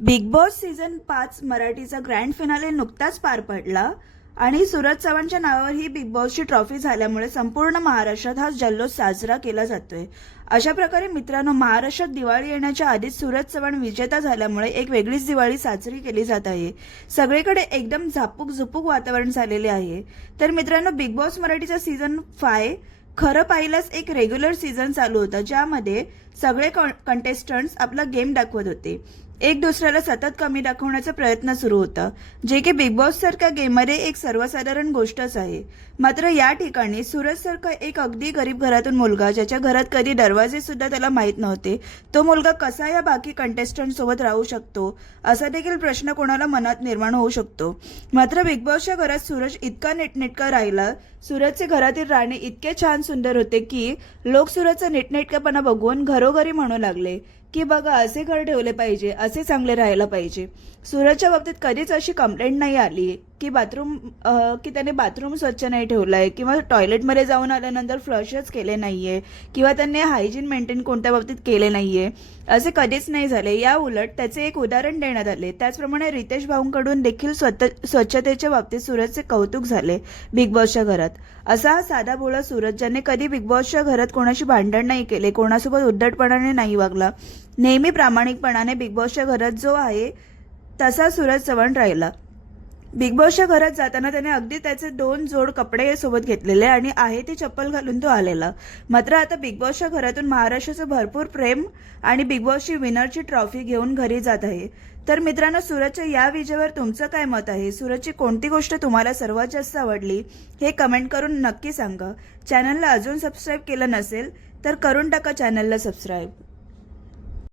Big boss season पाच मराठीचा grand finale नुकताच पार पडला आणि सुरज चव्हाणच्या नावावर ही बिग बॉसची ट्रॉफी झाल्यामुळे संपूर्ण महाराष्ट्रात हा जल्लोष साजरा केला जातोय. अशा प्रकारे मित्रांनो महाराष्ट्रात दिवाळी येण्याच्या आधीच सुरज चव्हाण विजेता झाल्यामुळे एक वेगळीच दिवाळी साजरी केली जात आहे. सगळीकडे एकदम झापूक झुपूक वातावरण झालेले आहे. तर मित्रांनो बिग बॉस मराठीचा सीझन फाय खरं पाहिलंच एक रेग्युलर सीझन चालू होता ज्यामध्ये सगळे कंटेस्टंट्स आपला गेम दाखवत होते. एक दुसऱ्याला सतत कमी दाखवण्याचा प्रयत्न सुरू होता जे की बिग बॉस सारख्या गेममध्ये एक सर्वसाधारण गोष्टच आहे. मात्र या ठिकाणी सूरज सारखा एक अगदी गरीब घरातून मुलगा ज्याच्या घरात कधी दरवाजे सुद्धा त्याला माहीत नव्हते तो मुलगा कसा या बाकी कंटेस्टंट सोबत राहू शकतो असा देखील प्रश्न कोणाला मनात निर्माण होऊ शकतो. मात्र बिग बॉसच्या घरात सूरज इतका नीटनेटका राहिला सूरजचे घरातील राणे इतके छान सुंदर होते की लोक सूरजचा नीटनेटकेपणा बघून घरोघरी म्हणू लागले की बघा असे घर ठेवले पाहिजे असे चांगले राहायला पाहिजे. सूरजच्या बाबतीत कधीच अशी कंप्लेंट नाही आली. की बाथरूम की त्याने बाथरूम स्वच्छ नाही ठेवलाय किंवा टॉयलेटमध्ये जाऊन आल्यानंतर फ्लशच केले नाही आहे किंवा त्यांनी हायजीन मेंटेन कोणत्या बाबतीत केले नाही आहे असे कधीच नाही झाले. या उलट त्याचे एक उदाहरण देण्यात आले. त्याचप्रमाणे रितेश भाऊंकडून देखील स्वत स्वच्छतेच्या बाबतीत सूरजचे कौतुक झाले बिग बॉसच्या घरात. असा हा साधा भोळा सूरज ज्याने कधी बिग बॉसच्या घरात कोणाशी भांडण नाही केले कोणासोबत उद्धटपणाने नाही वागला. नेहमी प्रामाणिकपणाने बिग बॉसच्या घरात जो आहे तसा सूरज चव्हाण राहिला. बिग बॉसच्या घरात जाताना त्याने अगदी त्याचे दोन जोड कपडे सोबत घेतलेले आणि आहे ती चप्पल घालून तो आलेला. मात्र आता बिग बॉसच्या घरातून महाराष्ट्राचं भरपूर प्रेम आणि बिग बॉसची विनरची ट्रॉफी घेऊन घरी जात आहे. तर मित्रांनो सूरजच्या या विजेवर तुमचं काय मत आहे? सूरजची कोणती गोष्ट तुम्हाला सर्वात जास्त आवडली? हे कमेंट करून नक्की सांगा. चॅनलला अजून सबस्क्राईब केलं नसेल तर करून टाका चॅनलला सबस्क्राईब.